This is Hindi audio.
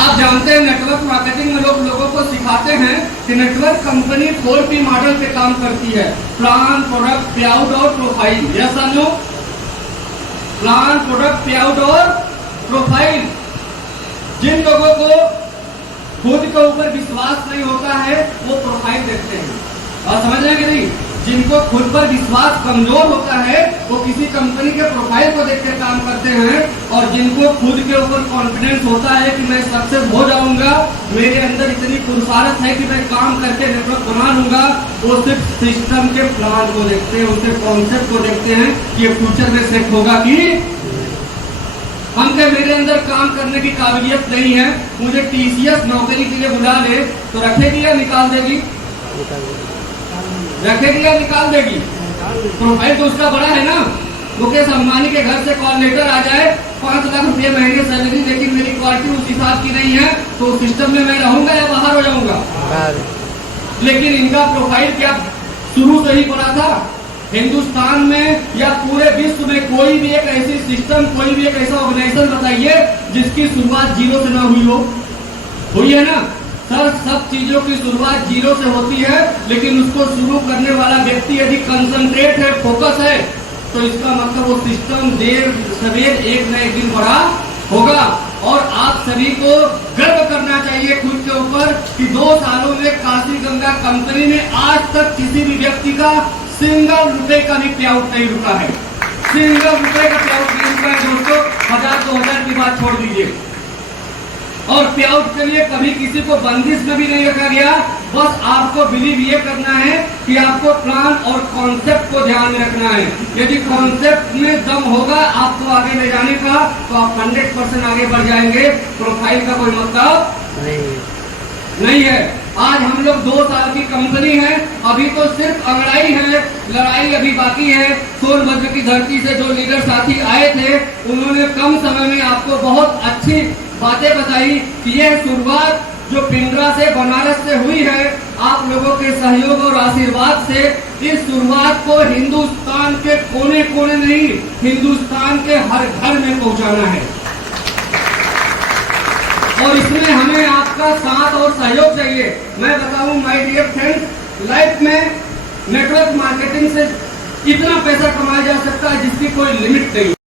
आप जानते हैं नेटवर्क मार्केटिंग में लोगों को सिखाते हैं कि नेटवर्क कंपनी 4P मॉडल पे काम करती है, प्लान, प्रोडक्ट, पे आउट और प्रोफाइल। यस और नो? प्लान, प्रोडक्ट, पे आउट और प्रोफाइल। जिन लोगों को खुद के ऊपर विश्वास नहीं होता है वो प्रोफाइल देखते हैं, और समझ रहे हैं कि नहीं? जिनको खुद पर विश्वास कमजोर होता है वो किसी कंपनी के प्रोफाइल को देख के काम करते हैं, और जिनको खुद के ऊपर कॉन्फिडेंस होता है कि मैं सक्सेस हो जाऊंगा, मेरे अंदर इतनी पुरुषारत है कि मैं काम करके नेटवर्क बना लूंगा, वो सिर्फ सिस्टम के प्लान को देखते हैं, उसके कॉन्सेप्ट को देखते हैं कि ये फ्यूचर में सेट होगा कि हम क्या मेरे अंदर काम करने की काबिलियत नहीं है, मुझे TCS नौकरी के लिए बुला ले तो रखेगी या निकाल देगी? रखेगी या निकाल देगी? प्रोफाइल तो उसका बड़ा है ना। मुकेश अंबानी के घर से कॉल लेटर आ जाए 5 लाख रुपए महीने सैलरी, लेकिन मेरी क्वालिटी उस हिसाब की नहीं है, तो सिस्टम में मैं रहूंगा या बाहर हो जाऊंगा? लेकिन इनका प्रोफाइल क्या शुरू से ही बड़ा था? हिंदुस्तान में या पूरे विश्व में कोई भी एक ऐसी सिस्टम, कोई भी एक ऐसा ऑर्गेनाइजेशन बताइए जिसकी शुरुआत जीरो से ना हुई हो? हुई है ना सर? सब चीजों की शुरुआत जीरो से होती है, लेकिन उसको शुरू करने वाला व्यक्ति यदि कंसंट्रेट है, फोकस है, तो इसका मतलब वो सिस्टम देर सवेर एक न एक दिन बड़ा होगा। और आप सभी को गर्व करना चाहिए खुद के ऊपर कि 2 सालों में काशी गंगा कंपनी ने आज तक किसी भी व्यक्ति का सिंगल रुपए का भी पे आउट नहीं रुका है। सिंगल रुपए का पे आउट नहीं रुका है दोस्तों। 1000-2000 की बात छोड़ दीजिए। और पे आउट के लिए कभी किसी को बंदिश में भी नहीं रखा गया। बस आपको बिलीव ये करना है कि आपको प्लान और कॉन्सेप्ट को ध्यान में रखना है। यदि कॉन्सेप्ट में दम होगा आपको आगे ले जाने का, तो आप 100% आगे बढ़ जाएंगे। प्रोफाइल का कोई मतलब नहीं है। आज हम लोग 2 साल की कंपनी है, अभी तो सिर्फ अंगड़ाई है, लड़ाई अभी बाकी है। सोनभद्र की धरती से जो लीडर साथी आए थे उन्होंने कम समय में आपको बहुत अच्छी बातें बताई कि यह शुरुआत जो पिंडरा से बनारस से हुई है, आप लोगों के सहयोग और आशीर्वाद से इस शुरुआत को हिंदुस्तान के कोने कोने नहीं, हिंदुस्तान के हर घर में पहुंचाना है। और इसमें हमें आपका साथ और सहयोग चाहिए। मैं बताऊं माय डियर फ्रेंड, लाइफ में नेटवर्क मार्केटिंग से इतना पैसा कमाया जा सकता है जिसकी कोई लिमिट नहीं।